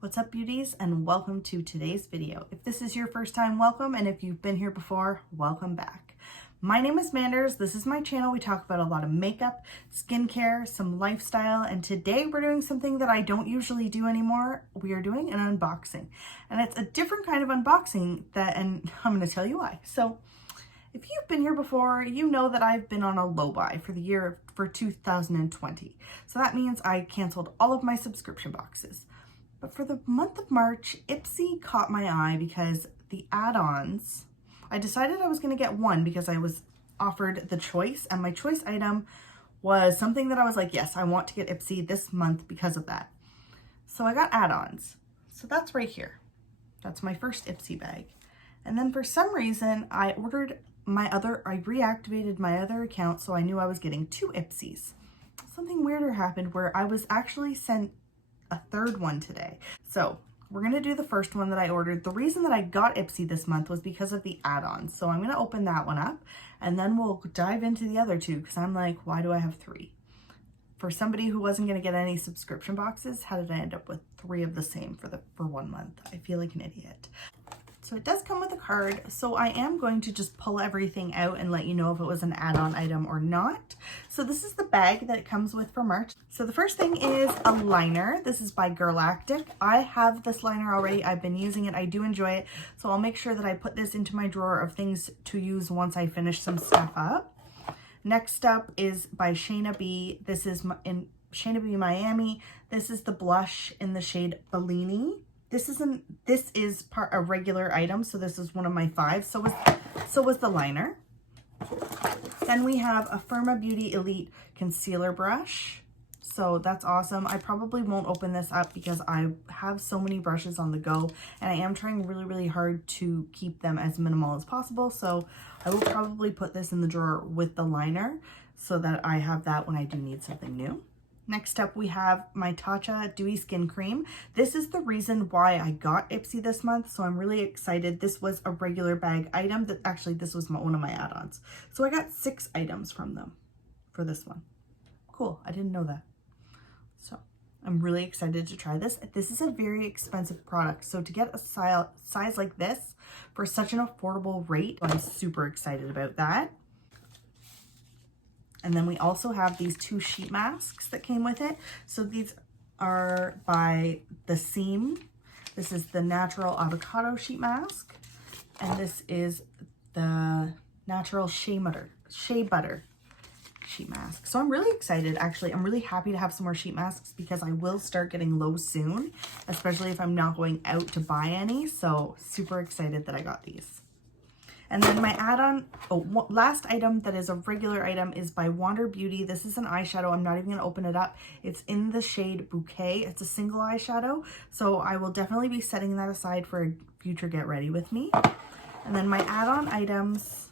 What's up, beauties, and welcome to today's video. If this is your first time, welcome, and if you've been here before, welcome back. My name is Manders. This is my channel. We talk about a lot of makeup, skincare, some lifestyle, and today we're doing something that I don't usually do anymore. We are doing an unboxing, and it's a different kind of unboxing and I'm going to tell you why. So if you've been here before, you know that I've been on a low buy for 2020. So that means I canceled all of my subscription boxes. But for the month of March, Ipsy caught my eye because the add-ons, I decided I was going to get one because I was offered the choice, and my choice item was something that I was like, yes, I want to get Ipsy this month because of that. So I got add-ons. So that's right here. That's my first Ipsy bag. And then for some reason, I reactivated my other account, so I knew I was getting two Ipsys. Something weirder happened where I was actually sent a third one today. So we're going to do the first one that I ordered. The reason that I got Ipsy this month was because of the add-ons. So I'm going to open that one up and then we'll dive into the other two because I'm like, why do I have three? For somebody who wasn't going to get any subscription boxes, how did I end up with three of the same for 1 month? I feel like an idiot. So it does come with a card, so I am going to just pull everything out and let you know if it was an add-on item or not. So this is the bag that it comes with for March. So the first thing is a liner. This is by Galactic. I have this liner already. I've been using it. I do enjoy it. So I'll make sure that I put this into my drawer of things to use once I finish some stuff up. Next up is by Shayna B. This is in Shayna B Miami. This is the blush in the shade Bellini. This is a regular item, so this is one of my 5. So was the liner. Then we have a Firma Beauty Elite concealer brush. So that's awesome. I probably won't open this up because I have so many brushes on the go, and I am trying really, really hard to keep them as minimal as possible. So I will probably put this in the drawer with the liner so that I have that when I do need something new. Next up, we have my Tatcha Dewy Skin Cream. This is the reason why I got Ipsy this month, so I'm really excited. This was a regular bag item. This was one of my add-ons. So I got 6 items from them for this one. Cool, I didn't know that. So I'm really excited to try this. This is a very expensive product, so to get a size like this for such an affordable rate, I'm super excited about that. And then we also have these 2 sheet masks that came with it. So these are by The Seam. This is the Natural Avocado Sheet Mask. And this is the Natural Shea Butter Sheet Mask. So I'm really excited, actually. I'm really happy to have some more sheet masks because I will start getting low soon, especially if I'm not going out to buy any. So super excited that I got these. And then my add-on, last item that is a regular item is by Wander Beauty. This is an eyeshadow. I'm not even going to open it up. It's in the shade Bouquet. It's a single eyeshadow. So I will definitely be setting that aside for a future get ready with me. And then my add-on items.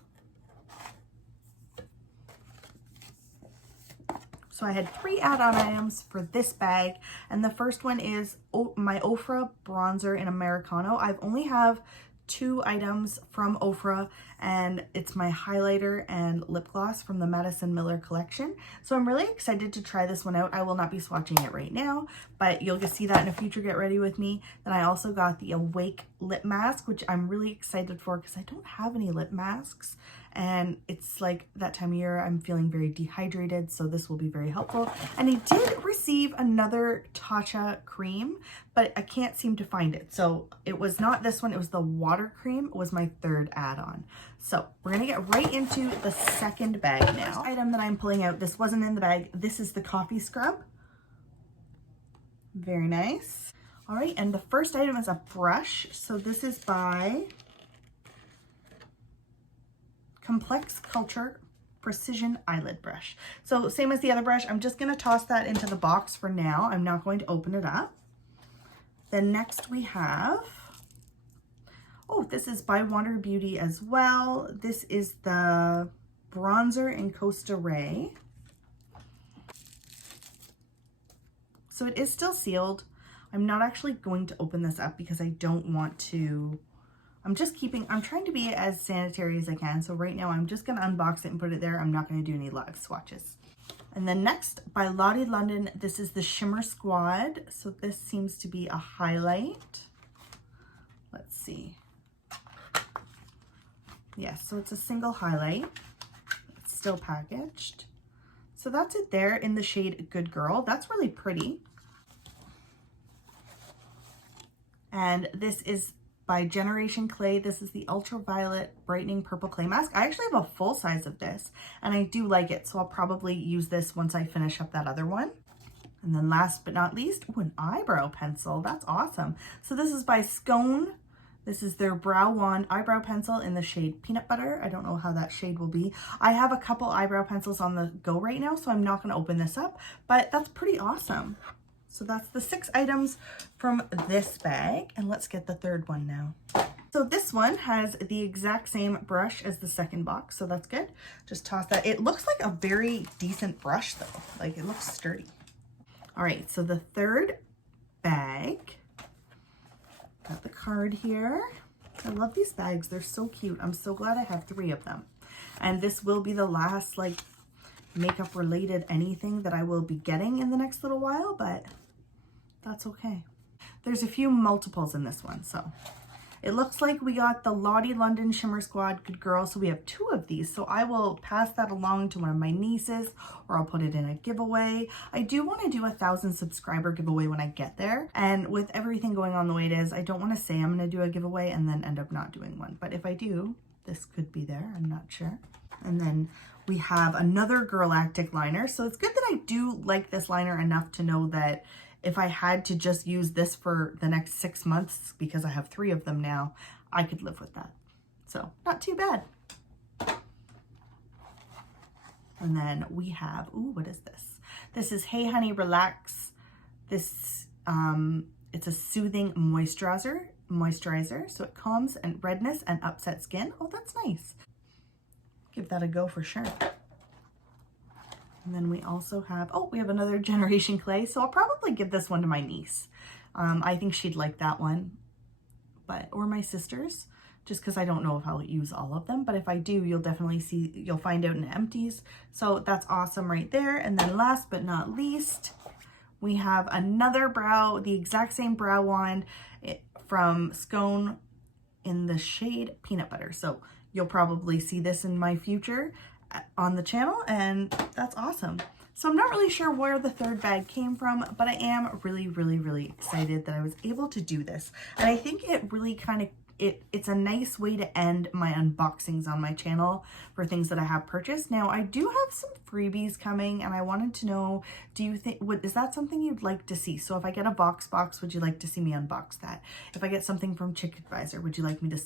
So I had 3 add-on items for this bag. And the first one is my Ofra bronzer in Americano. I've only have 2 items from Ofra, and it's my highlighter and lip gloss from the Madison Miller collection. So I'm really excited to try this one out. I will not be swatching it right now, but you'll just see that in a future get ready with me. Then I also got the Awake lip mask, which I'm really excited for because I don't have any lip masks, and it's like that time of year I'm feeling very dehydrated, so this will be very helpful. And I did receive another Tatcha cream, but I can't seem to find it. So it was not this one, it was the water cream. It was my 3rd add-on. So we're gonna get right into the second bag now. First item that I'm pulling out, this wasn't in the bag. This is the coffee scrub. Very nice. All right, and the first item is a brush. So this is by Complex Culture Precision Eyelid Brush. So same as the other brush, I'm just gonna toss that into the box for now. I'm not going to open it up. Then next we have, this is by Wander Beauty as well. This is the bronzer in Costa Ray. So it is still sealed. I'm not actually going to open this up because I don't want to, I'm trying to be as sanitary as I can. So right now I'm just gonna unbox it and put it there. I'm not gonna do any live swatches. And then next by Lottie London, this is the Shimmer Squad. So this seems to be a highlight. Let's see. Yes, so it's a single highlight. It's still packaged. So that's it there in the shade Good Girl. That's really pretty. And this is by Generation Clay. This is the Ultraviolet Brightening Purple Clay Mask. I actually have a full size of this and I do like it. So I'll probably use this once I finish up that other one. And then last but not least, ooh, an eyebrow pencil. That's awesome. So this is by Scone. This is their Brow Wand eyebrow pencil in the shade Peanut Butter. I don't know how that shade will be. I have a couple eyebrow pencils on the go right now, so I'm not going to open this up, but that's pretty awesome. So that's the 6 items from this bag, and let's get the third one now. So this one has the exact same brush as the second box, so that's good. Just toss that. It looks like a very decent brush though. Like it looks sturdy. All right, so the third bag, got the card here. I love these bags. They're so cute. I'm so glad I have 3 of them. And this will be the last like makeup related anything that I will be getting in the next little while, but that's okay. There's a few multiples in this one. So it looks like we got the Lottie London Shimmer Squad Good Girl. So we have 2 of these. So I will pass that along to one of my nieces, or I'll put it in a giveaway. I do want to do a 1,000 subscriber giveaway when I get there. And with everything going on the way it is, I don't want to say I'm going to do a giveaway and then end up not doing one. But if I do, this could be there. I'm not sure. And then we have another Girlactic liner. So it's good that I do like this liner enough to know that if I had to just use this for the next 6 months, because I have 3 of them now, I could live with that. So not too bad. And then we have, ooh, what is this? This is Hey Honey Relax. This, it's a soothing moisturizer. So it calms and redness and upset skin. Oh, that's nice. Give that a go for sure. And then we also have, oh, we have another Generation Clay. So I'll probably give this one to my niece. I think she'd like that one, or my sisters, just because I don't know if I'll use all of them. But if I do, you'll definitely see, you'll find out in empties. So that's awesome right there. And then last but not least, we have another the exact same brow wand from Scone in the shade Peanut Butter. So you'll probably see this in my future on the channel, and that's awesome. So I'm not really sure where the third bag came from, but I am really, really, really excited that I was able to do this. And I think it really kind of, it's a nice way to end my unboxings on my channel for things that I have purchased. Now, I do have some freebies coming, and I wanted to know, do you think, is that something you'd like to see? So if I get a box, would you like to see me unbox that? If I get something from Chick Advisor, would you like me to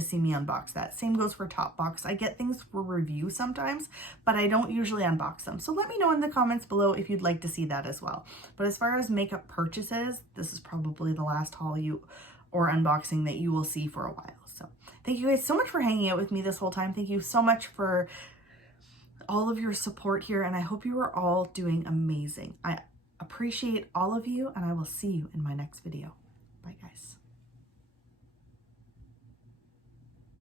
see me unbox that? Same goes for Top Box. I get things for review sometimes, but I don't usually unbox them. So let me know in the comments below if you'd like to see that as well. But as far as makeup purchases, this is probably the last haul or unboxing that you will see for a while. So thank you guys so much for hanging out with me this whole time. Thank you so much for all of your support here, and I hope you are all doing amazing. I appreciate all of you, and I will see you in my next video. Bye guys.